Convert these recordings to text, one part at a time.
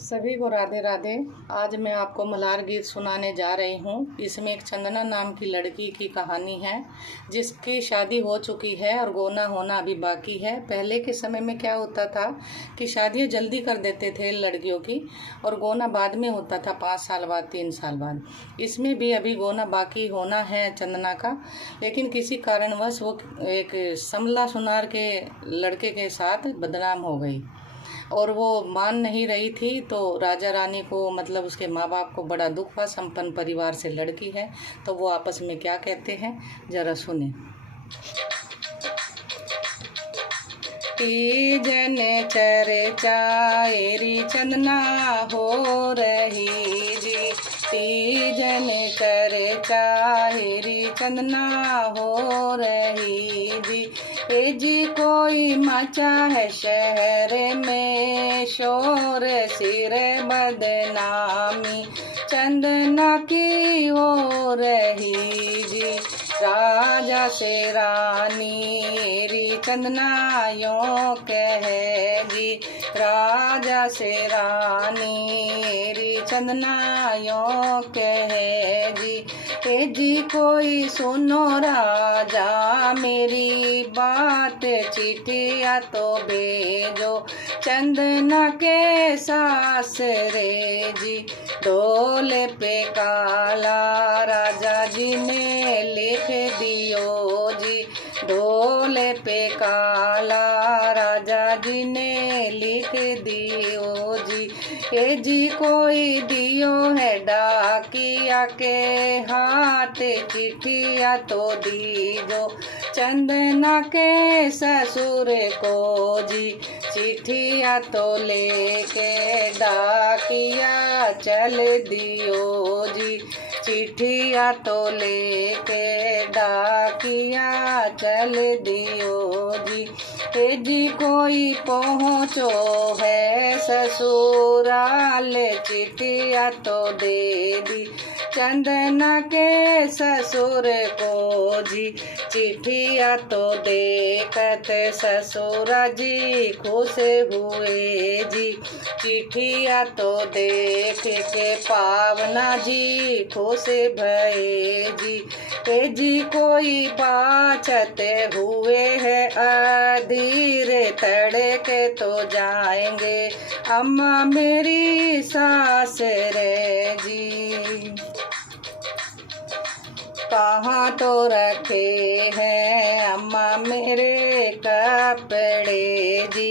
सभी को राधे राधे। आज मैं आपको मल्हार गीत सुनाने जा रही हूँ। इसमें एक चंदना नाम की लड़की की कहानी है जिसकी शादी हो चुकी है और गोना होना अभी बाकी है। पहले के समय में क्या होता था कि शादियाँ जल्दी कर देते थे लड़कियों की और गोना बाद में होता था, 5 साल बाद, 3 साल बाद। इसमें भी अभी गोना बाकी होना है चंदना का, लेकिन किसी कारणवश वो एक समला सुनार के लड़के के साथ बदनाम हो गई और वो मान नहीं रही थी। तो राजा रानी को, मतलब उसके माँ बाप को बड़ा दुख हुआ। संपन्न परिवार से लड़की है, तो वो आपस में क्या कहते हैं जरा सुने। तीजन चर्चाएरी चंदना हो रही जी, तीजन चर्चाएरी चंदना हो रही जी। ए जी कोई मचा है शहर में शोर, सिर बदनामी चंदना की हो रही जी। राजा से रानी री चंदना यों कहेगी, राजा से रानी री चंदना यों कहेगी। ए जी कोई सुनो राजा मेरी बात, चिट्ठिया तो भेजो चंदना के सास रे जी। ढोल पे काला राजा जी ने लिख दियो जी, ढोल पे काला राजा जी ने लिख दियो जी। ए जी कोई दियो है डाकिया के हाथ, चिट्ठिया तो दीजो चंदना के ससुर को जी। चिट्ठिया तो लेके डाकिया चल दियो जी, चिट्ठिया तो लेके डाकिया चल दियो जी। ए जी कोई पहुँचो है ससुराल, चिट्ठिया तो दे दी चंदना के ससुर को जी। चिट्ठिया तो देखत ससुरा जी खुश हुए जी, चिट्ठिया तो देख के पावना जी खुश भये जी। ए जी कोई बाचते हुए है अधीर, तड़के तो जाएंगे अम्मा मेरी सास रे जी। कहाँ तो रखे हैं अम्मा मेरे कपड़े जी।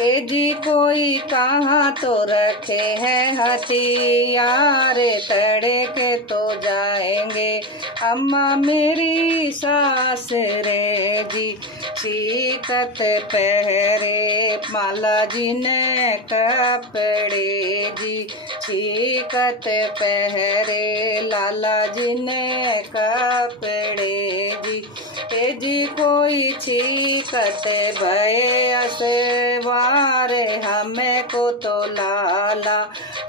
ए जी कोई कहाँ तो रखे हैं हथियार, तड़के तो जाएंगे अम्मा मेरी सास रे जी। सीकत पहरे माला जी ने कपड़े जी, सीकत पहरे लाला जी ने कपड़े जी। ए जी कोई छीकत भय असवार, हमें को तो लाला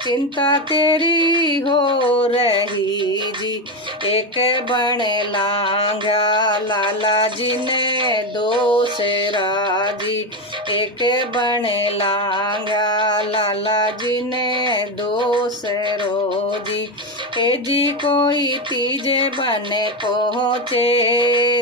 चिंता तेरी हो रही जी। एक बण लांघा लाला जी ने दूसरा जी, एक बण लांघा लाला जी ने दूसरो जी। ए जी कोई तीजे बने पहुँचे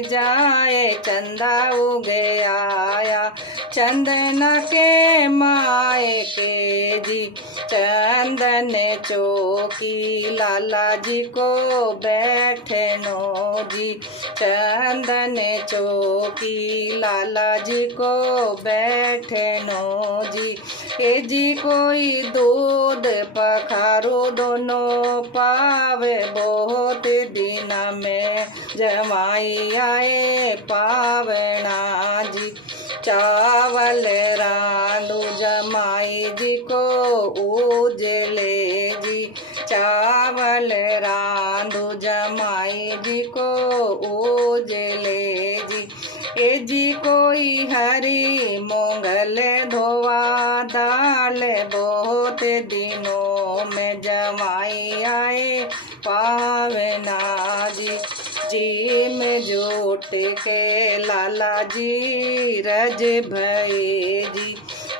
जाए चंदा उगे आया चंदना के माए के जी। चंदन चौकी लाला जी को बैठनो जी, चंदन चौकी लाला जी को बैठनो जी। ए जी कोई दूध पखारो दोनों पावे, बहुत दिन में जमाई आए पावना जी। चावल रांधू जमाई जी को उजले जी, चावल रांधू जमाई जी को उजले जी। ए जी कोई हरी मोंगल धोवा दाल, बहुत दिनों में जमाई आए पावना जी। जी में जोट के लाला जी रज भये जी,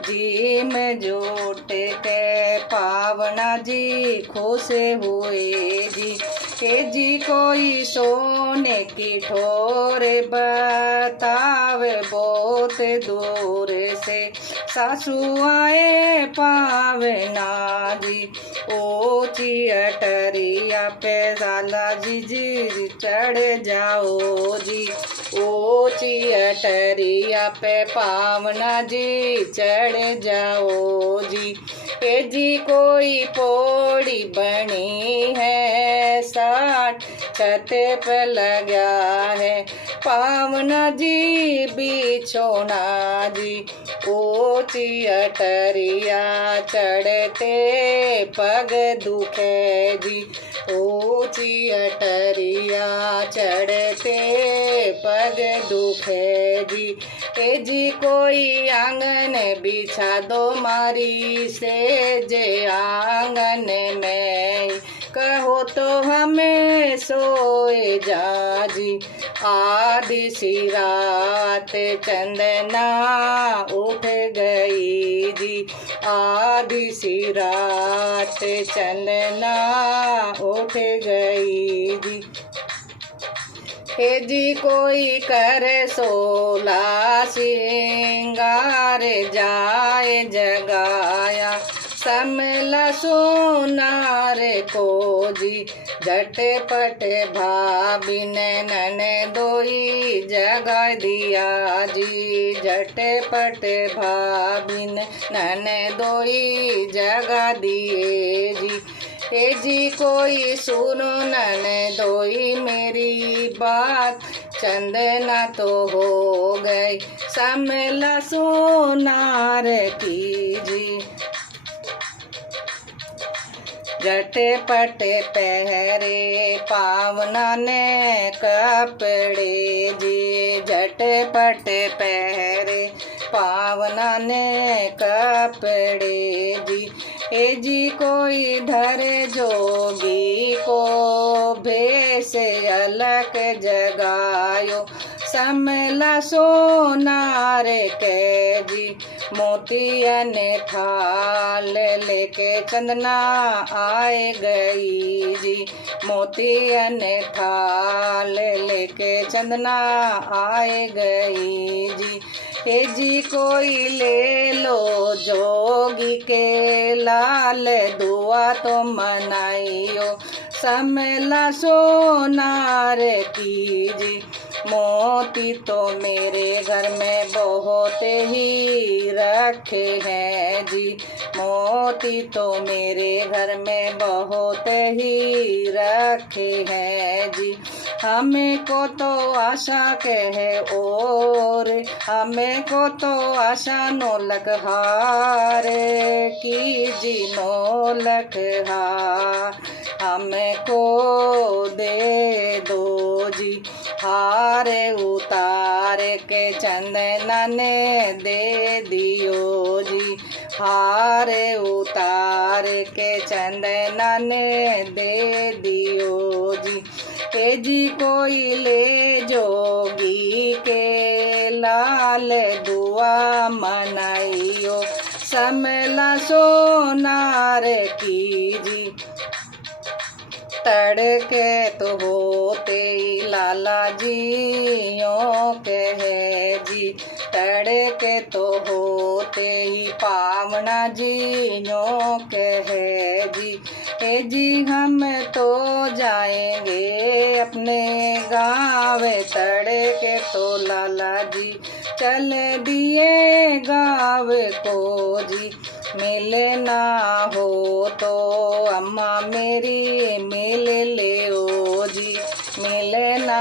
जी में जुट के पावना जी खुश हुए जी। हे जी कोई सोने की ठोर बतावे बहुत दूर से सासू आए पावे ना जी। ऊंची अटरिया पे जाला जी जी चढ़ जाओ जी। ऊंची अटरिया पे पावना जी चढ़ जाओ जी। ए जी कोई पौड़ी बनी है साठ छत पे लगा है पावना जी बिछोना जी। ऊंची अटरिया चढ़ते पग दुखे जी। ऊंची अटरिया चढ़ते पग दुखे जी। ए जी कोई आंगन बिछा दो मारी से जे आंगन में कहो तो हमें सोए जा जी। आधी सी रात चंदना उठ गई जी। आधी सी रात चंदना उठ गई जी। हे जी कोई कर सोला सिंगार जाए जगाया समला सोनार को जी। झटपट भाभी ने ननदोई जगा दिया जी। झटपट भाभी ने ननदोई जगा दिए जी। हे जी कोई सुनो ननदोई मेरी बात चंदना तो हो गई समला सोनार की जी। झटपट पहरे पावना ने कपड़े जी। झटपट पहरे पावना ने कपड़े जी। ए जी कोई धरे जोगी को भेष अलग जगायो समला सोनार के जी। मोतियन थाल लेके चंदना आए गई जी। मोतियन थाल लेके चंदना आए गई जी। हे जी कोई ले लो जोगी के लाल दुआ तो मनाइयो समला सोनार की जी। मोती तो मेरे घर में बहुत ही रखे हैं जी। मोती तो मेरे घर में बहुत ही रखे हैं जी। हमें को तो आशा कहे और हमें को तो आशा नौलख हार की जी। नौलख हार हमें को दे दो जी। हार उतार के चंदना ने दे दियो जी। हार उतार के चंदना ने दे दियो जी। ए जी कोई ले जोगी के लाल दुआ मनाइयो समला सोनार की जी। तड़के तो होते लाला जी यों कहे जी। तड़के तो होते ही पावना जी यों कहे जी। हे जी हम तो जाएंगे अपने गाँव तड़के तो लाला जी चल दिए गाँव को जी। मिलना हो तो अम्मा मेरी मिल ले ओ जी। मिलना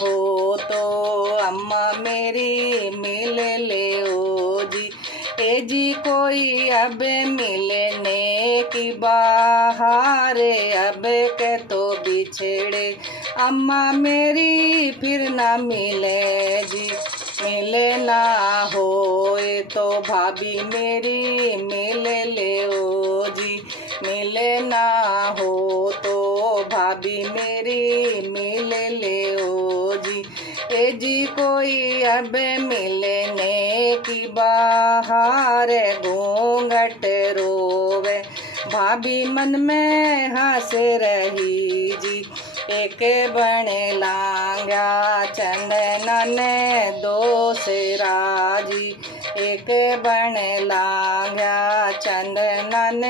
हो तो अम्मा मेरी मिल ले ओ जी। ए जी कोई अब मिलने की बाहर अब के तो बिछड़े अम्मा मेरी फिर ना मिले जी। मिलना होए तो भाभी मेरी मिल ले ओ जी। मिलना हो तो भाभी मेरी मिल ले ओ जी। ए जी कोई अब मिलने की बाहर घूंघट रोवे, भाभी मन में हंस रही जी। एक बण लांगा चंदन दोसरा जी, एक बण लांगा चंदन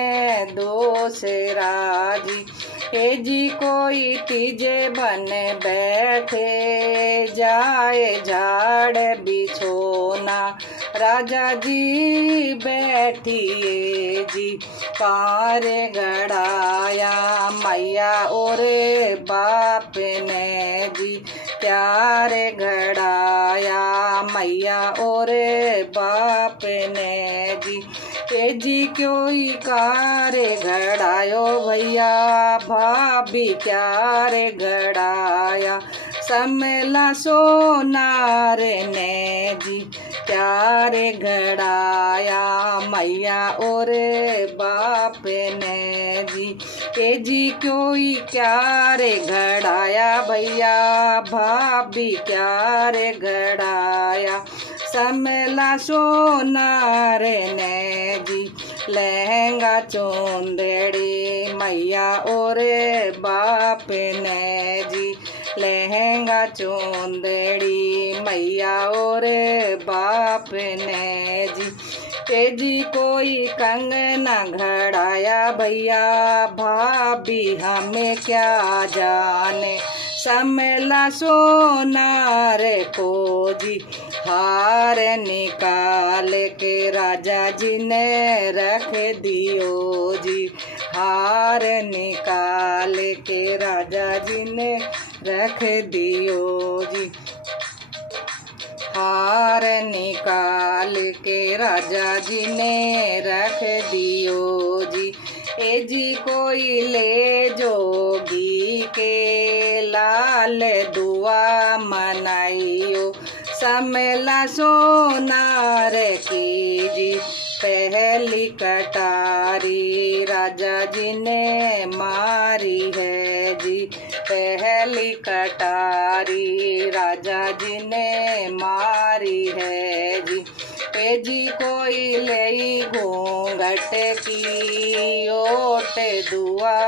दोसरा जी। हे जी कोई तीजे बन बैठे, जाए झाड़ बिछोना, राजा जी बैठिए जी। पार गड़ाया मैया और बाप ने जी, प्यार गड़ाया मैया और बाप ने जी। ए जी क्यों कार गड़ायो भैया, भाभी क्यार गड़ाया, समला सोनार ने जी, प्यार गड़ाया मैया और बाप ने जी। ए जी क्यों क्यार गड़ाया भैया, भाभी क्यार गड़ाया, समला सोनार ने जी। लहंगा चोंदड़ी मैया और बाप ने जी, लहंगा चोंदड़ी मैया और बाप ने जी। ए जी कोई कंगना घड़ाया भैया, भाभी हमें क्या जाने, समला सोनार को जी। हार निकाल के राजा जी ने रख दियो जी, हार निकाल के राजा जी ने रख दियो जी। हार निकाल के राजा जी ने रख दियो जी। ए जी कोई ले जोगी के लाल दुआ मनाइयो, समला सोनार की जी। पहली कटारी राजा जी ने मारी है जी, पहली कटारी राजा जी ने मारी है जी। ए जी कोई ले घूंघट की ओट दुआ,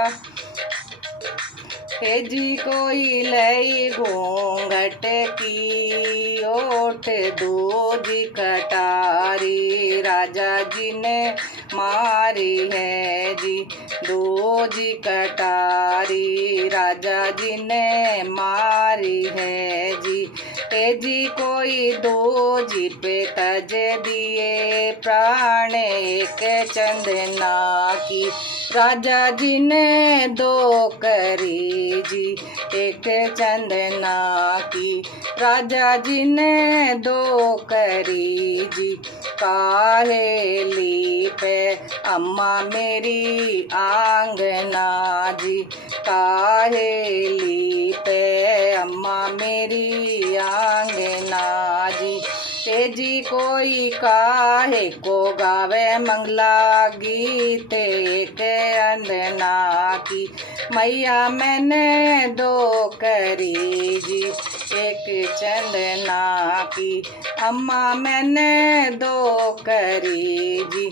हे जी कोई लई घूंघट की ओट दूजी कटारी राजा जी ने मारी है जी, दूजी कटारी राजा जी ने मारी है जी। हे जी कोई दो जी पे तज दिए प्राण एक चंदना की, राजा जी ने दो करी जी एक चंदना की, राजा जी ने दो करी जी। काहेली पे अम्मा मेरी आंगना जी, काहेली पे अम्मा मेरी आंगना जी। ए जी कोई काहे को गावे मंगला गीत एक अंदना की, मैया मैंने दो करी जी एक चंदना की, अम्मा मैंने दो करी जी।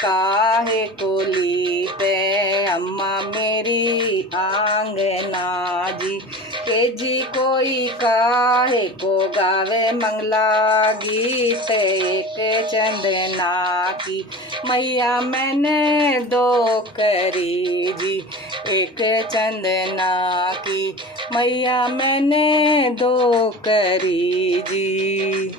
काहे कोली पे अम्मा मेरी आंगना जी। ए जी कोई काहे को गावे मंगला गीत एक चंदना की, मैया मैंने दो करी जी एक चंदना की, मैया मैंने दो करी जी।